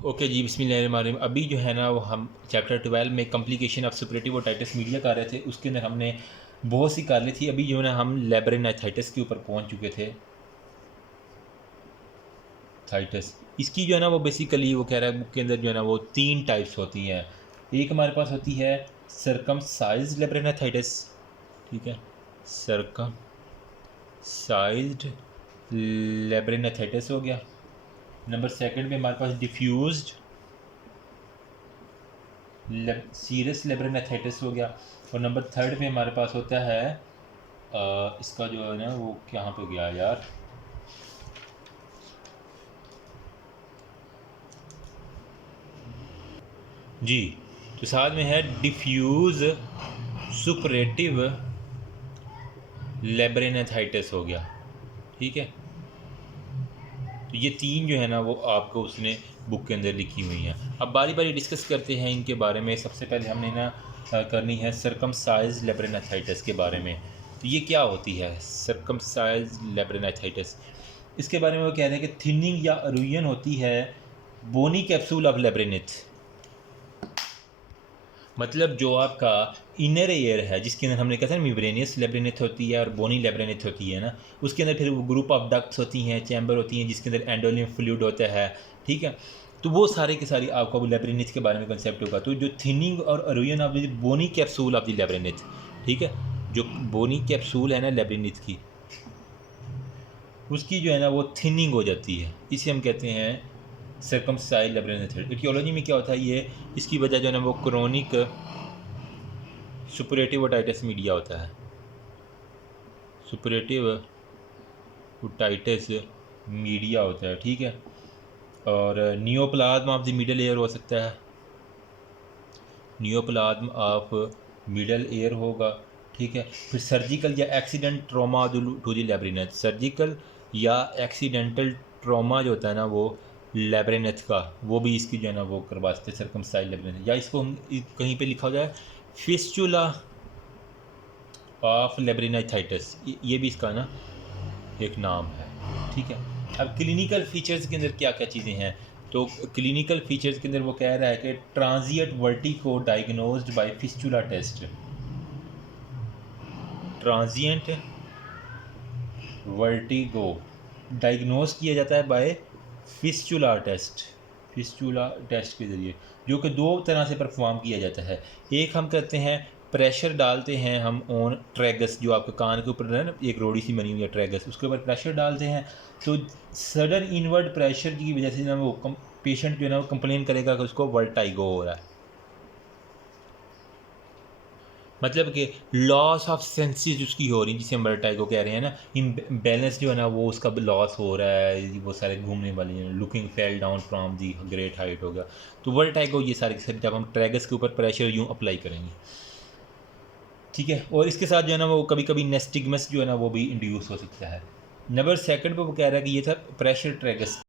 Okay जी, बिस्मिल्लाहिर्रहमानिर्रहीम। अभी जो है ना वो हम चैप्टर 12 में complication of superlative otitis media कर रहे थे। उसके अंदर हमने बहुत सी कर ली थी। अभी जो है ना हम लेब्रिनथाइटिस के ऊपर पहुंच चुके थे। थाइटिस इसकी जो है ना वो बेसिकली वो कह रहा है बुक के अंदर जो है ना वो 3 टाइप्स होती हैं। एक हमारे पास होती है सरकमसाइज्ड लेब्रिनथाइटिस, ठीक है, सरकमसाइज्ड लेब्रिनथाइटिस हो गया। नंबर सेकंड में हमारे पास डिफ्यूज्ड सीरियस लेब्रिनथाइटिस हो गया। और नंबर थर्ड में हमारे पास होता है इसका जो है ना वो कहाँ पे गया यार, जी, तो साथ में है डिफ्यूज सुपरेटिव लेब्रिनथाइटिस हो गया, ठीक है। तो ये 3 जो है ना वो आपको उसने बुक के अंदर लिखी हुई हैं। अब बारी बारी डिस्कस करते हैं इनके बारे में। सबसे पहले हमने ना करनी है सरकमसाइज्ड लेब्रिनथाइटिस के बारे में। तो ये क्या होती है सरकमसाइज्ड लेब्रिनथाइटिस? इसके बारे में वो कह रहे हैं कि थिनिंग या अरुयन होती है बोनी कैप्सूल ऑफ लेब्रिनिथ। मतलब जो आपका इनर एयर है जिसके अंदर हमने कहा था मिब्रेनियस लेब्रिनिथ होती है और बोनी लेब्रिनिथ होती है ना, उसके अंदर फिर वो ग्रुप ऑफ डक्ट्स होती हैं, चैम्बर होती हैं जिसके अंदर एंडोलियम फ्लूइड होता है, ठीक है। तो वो सारे के सारी आपको लेब्रिनिथ के बारे में कंसेप्ट होगा। तो जो थिनिंग और erosion of the bony capsule of the labyrinth, ठीक है, जो बोनी कैप्सूल है ना लेब्रिनिथ की, उसकी जो है ना वो थिनिंग हो जाती है, इसे हम कहते हैं सर्कमसाइज्ड लेब्रिनथाइटिस। एटियोलॉजी में क्या होता है ये, इसकी वजह जो है ना वो क्रोनिक सुपरेटिव ओटाइटिस मीडिया होता है। सुपरेटिव ओटाइटिस मीडिया होता है, ठीक है। और neoplasm of the middle air हो सकता है, नियोप्लाज्म ऑफ मिडल एयर होगा, ठीक है। फिर सर्जिकल या accident trauma to the labyrinth, surgical या एक्सीडेंटल ट्रॉमा जो होता है ना वो लेब्रिनथ का, वो भी इसकी जो है ना वो करवा सकते हैं सर्कमसाइज्ड लेब्रिनथ। या इसको हम कहीं पे लिखा हो जाए फिस्चुला ऑफ लेब्रिनथाइटिस, ये भी इसका ना एक नाम है, ठीक है। अब क्लिनिकल फीचर्स के अंदर क्या क्या चीज़ें हैं, तो क्लिनिकल फीचर्स के अंदर वो कह रहा है कि transient vertigo diagnosed by fistula test, transient vertigo diagnose किया जाता है by fistula test, fistula test के ज़रिए, जो कि 2 तरह से परफॉर्म किया जाता है। एक हम करते हैं प्रेशर डालते हैं हम ऑन ट्रैगस, जो आपके कान के ऊपर है ना एक रोड़ी सी बनी हुई है ट्रैगस, उसके ऊपर प्रेशर डालते हैं। तो सडन इनवर्ड प्रेशर की वजह से ना वो पेशेंट जो है ना वो कंप्लेन करेगा कि उसको वर्टाइगो हो रहा है, मतलब कि लॉस ऑफ सेंसेस उसकी हो रही है, जिसे हम वर्टाइगो कह रहे हैं ना। इम्बैलेंस जो है ना वो उसका लॉस हो रहा है, वो सारे घूमने वाले हैं, looking fell down from the great height होगा। तो वर्टाइगो ये सारे के जब हम ट्रैगस के ऊपर प्रेशर यूँ अप्लाई करेंगे, ठीक है। और इसके साथ जो है ना वो कभी कभी नेस्टिगमस जो है ना वो भी इंड्यूस हो सकता है। नंबर सेकंड पे वो कह रहा है कि ये था प्रेशर ट्रैगस